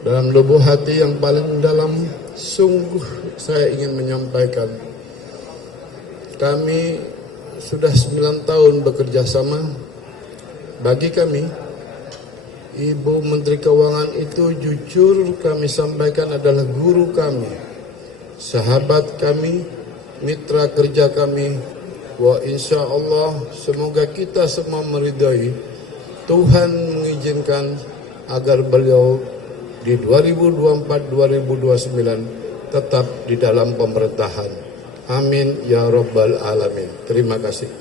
Dalam lubuk hati yang paling dalam, sungguh saya ingin menyampaikan, kami sudah 9 tahun bekerja sama. Bagi kami, Ibu Menteri Keuangan itu jujur kami sampaikan adalah guru kami, sahabat kami, mitra kerja kami. Wa insya Allah semoga kita semua meridai, Tuhan mengizinkan agar beliau di 2024-2029 tetap di dalam pemerintahan. Amin ya Rabbal Alamin. Terima kasih.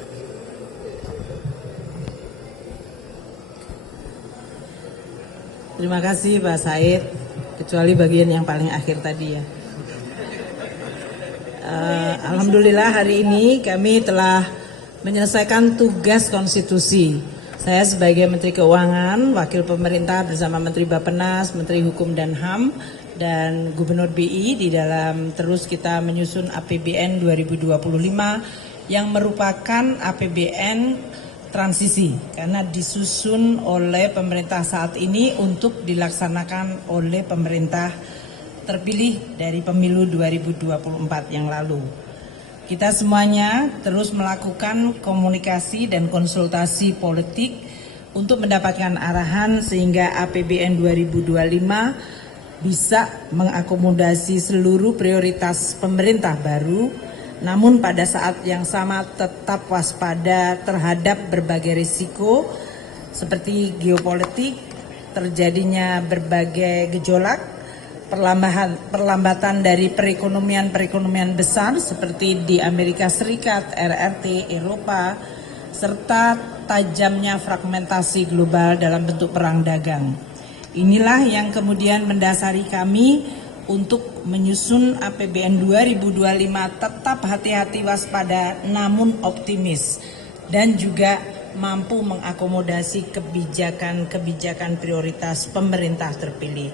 Terima kasih Pak Said, kecuali bagian yang paling akhir tadi ya. Alhamdulillah hari ini kami telah menyelesaikan tugas konstitusi. Saya sebagai Menteri Keuangan, Wakil Pemerintah bersama Menteri Bappenas, Menteri Hukum dan HAM, dan Gubernur BI di dalam terus kita menyusun APBN 2025 yang merupakan APBN transisi karena disusun oleh pemerintah saat ini untuk dilaksanakan oleh pemerintah terpilih dari pemilu 2024 yang lalu. Kita semuanya terus melakukan komunikasi dan konsultasi politik untuk mendapatkan arahan sehingga APBN 2025 bisa mengakomodasi seluruh prioritas pemerintah baru, namun pada saat yang sama tetap waspada terhadap berbagai risiko seperti geopolitik, terjadinya berbagai gejolak, perlambatan dari perekonomian besar seperti di Amerika Serikat, RRT, Eropa, serta tajamnya fragmentasi global dalam bentuk perang dagang. Inilah yang kemudian mendasari kami untuk menyusun APBN 2025 tetap hati-hati waspada namun optimis dan juga mampu mengakomodasi kebijakan prioritas pemerintah terpilih.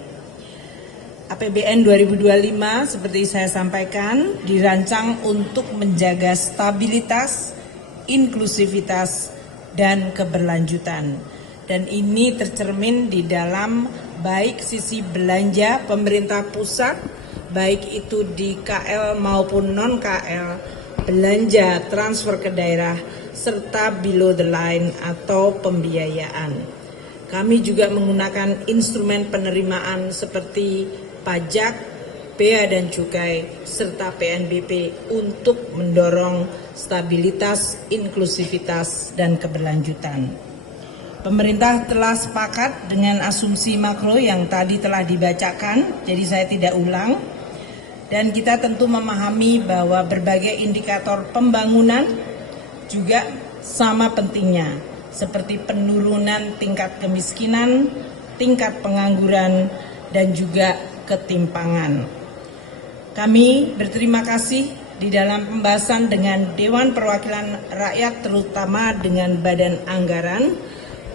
APBN 2025 seperti saya sampaikan dirancang untuk menjaga stabilitas, inklusivitas, dan keberlanjutan. Dan ini tercermin di dalam baik sisi belanja pemerintah pusat, baik itu di KL maupun non-KL, belanja transfer ke daerah, serta below the line atau pembiayaan. Kami juga menggunakan instrumen penerimaan seperti pajak, bea dan cukai, serta PNBP untuk mendorong stabilitas, inklusivitas, dan keberlanjutan. Pemerintah telah sepakat dengan asumsi makro yang tadi telah dibacakan, jadi saya tidak ulang. Dan kita tentu memahami bahwa berbagai indikator pembangunan juga sama pentingnya, seperti penurunan tingkat kemiskinan, tingkat pengangguran, dan juga ketimpangan. Kami berterima kasih di dalam pembahasan dengan Dewan Perwakilan Rakyat, terutama dengan Badan Anggaran,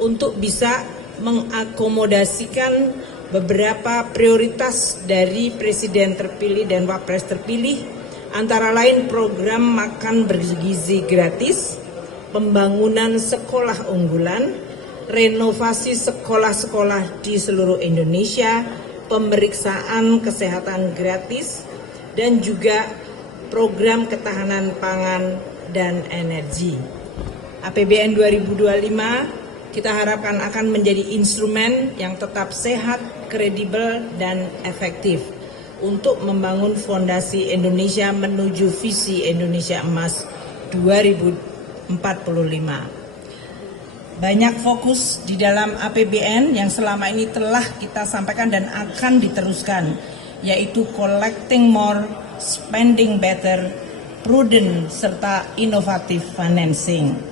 untuk bisa mengakomodasikan beberapa prioritas dari Presiden terpilih dan Wapres terpilih, antara lain program makan bergizi gratis, pembangunan sekolah unggulan, renovasi sekolah-sekolah di seluruh Indonesia, pemeriksaan kesehatan gratis, dan juga program ketahanan pangan dan energi. APBN 2025 kita harapkan akan menjadi instrumen yang tetap sehat, kredibel, dan efektif untuk membangun fondasi Indonesia menuju visi Indonesia Emas 2045. Banyak fokus di dalam APBN yang selama ini telah kita sampaikan dan akan diteruskan, yaitu collecting more, spending better, prudent, serta inovatif financing.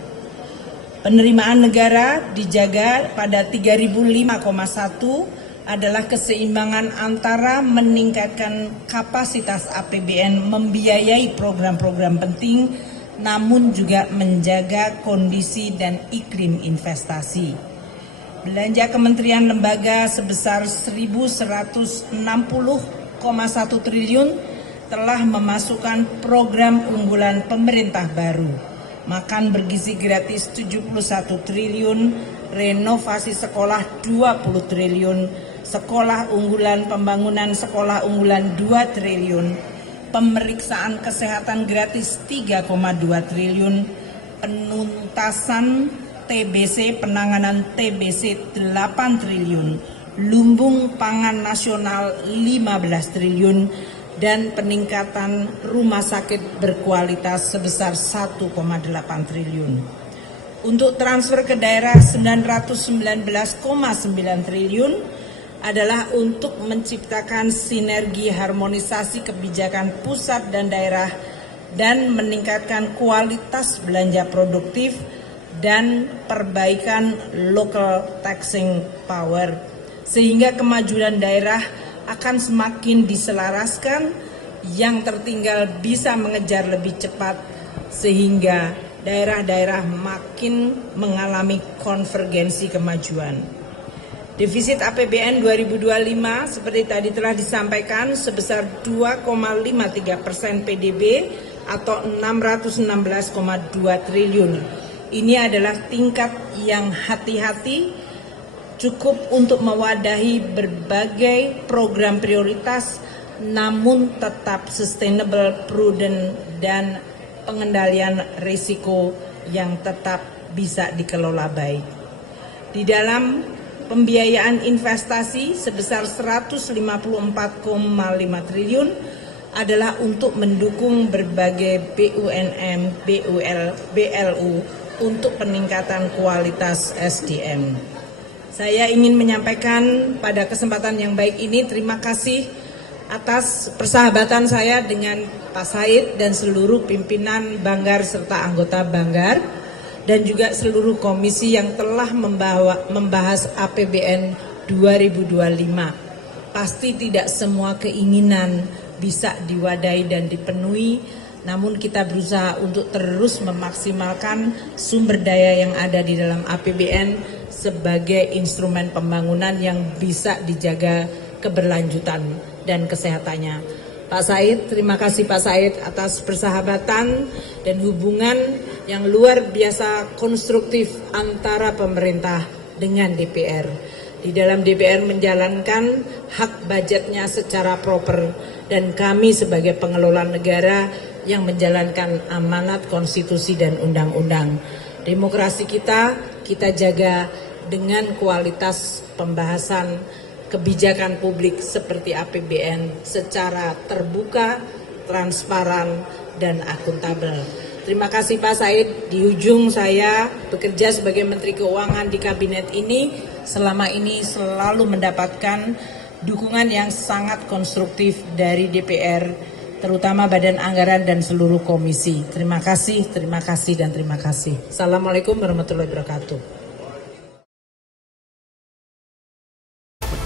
Penerimaan negara dijaga pada 3005,1 adalah keseimbangan antara meningkatkan kapasitas APBN membiayai program-program penting, namun juga menjaga kondisi dan iklim investasi. Belanja kementerian lembaga sebesar 1.160,1 triliun telah memasukkan program unggulan pemerintah baru, makan bergizi gratis 71 triliun, renovasi sekolah 20 triliun, sekolah unggulan, pembangunan sekolah unggulan 2 triliun, pemeriksaan kesehatan gratis 3,2 triliun, penuntasan TBC, penanganan TBC 8 triliun, lumbung pangan nasional 15 triliun, dan peningkatan rumah sakit berkualitas sebesar 1,8 triliun. Untuk transfer ke daerah 919,9 triliun adalah untuk menciptakan sinergi harmonisasi kebijakan pusat dan daerah dan meningkatkan kualitas belanja produktif dan perbaikan local taxing power, sehingga kemajuan daerah akan semakin diselaraskan, yang tertinggal bisa mengejar lebih cepat, sehingga daerah-daerah makin mengalami konvergensi kemajuan. Defisit APBN 2025 seperti tadi telah disampaikan sebesar 2,53% PDB atau 616,2 triliun. Ini adalah tingkat yang hati-hati, cukup untuk mewadahi berbagai program prioritas, namun tetap sustainable, prudent, dan pengendalian risiko yang tetap bisa dikelola baik. Di dalam pembiayaan investasi sebesar 154,5 triliun adalah untuk mendukung berbagai BUMN, BLU untuk peningkatan kualitas SDM. Saya ingin menyampaikan pada kesempatan yang baik ini terima kasih atas persahabatan saya dengan Pak Said dan seluruh pimpinan Banggar serta anggota Banggar, dan juga seluruh komisi yang telah membahas APBN 2025. Pasti tidak semua keinginan bisa diwadahi dan dipenuhi, namun kita berusaha untuk terus memaksimalkan sumber daya yang ada di dalam APBN sebagai instrumen pembangunan yang bisa dijaga keberlanjutan dan kesehatannya. Pak Said, terima kasih Pak Said atas persahabatan dan hubungan yang luar biasa konstruktif antara pemerintah dengan DPR. Di dalam DPR menjalankan hak budgetnya secara proper, dan kami sebagai pengelola negara yang menjalankan amanat konstitusi dan undang-undang. Demokrasi kita jaga dengan kualitas pembahasan kebijakan publik seperti APBN secara terbuka, transparan, dan akuntabel. Terima kasih Pak Said. Di ujung saya bekerja sebagai Menteri Keuangan di kabinet ini, selama ini selalu mendapatkan dukungan yang sangat konstruktif dari DPR, terutama Badan Anggaran dan seluruh komisi. Terima kasih, dan terima kasih. Assalamualaikum warahmatullahi wabarakatuh.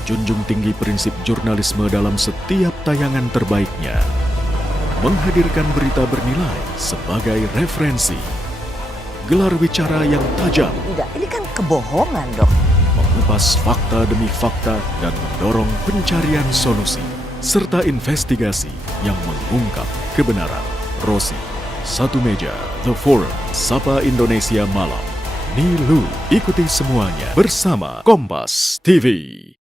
Menjunjung tinggi prinsip jurnalisme dalam setiap tayangan terbaiknya. Menghadirkan berita bernilai sebagai referensi. Gelar bicara yang tajam. Tidak, ini kan kebohongan, Dok. Mengupas fakta demi fakta dan mendorong pencarian solusi. Serta investigasi yang mengungkap kebenaran. Rosi, Satu Meja, The Forum, Sapa Indonesia Malam. Nilu, ikuti semuanya bersama Kompas TV.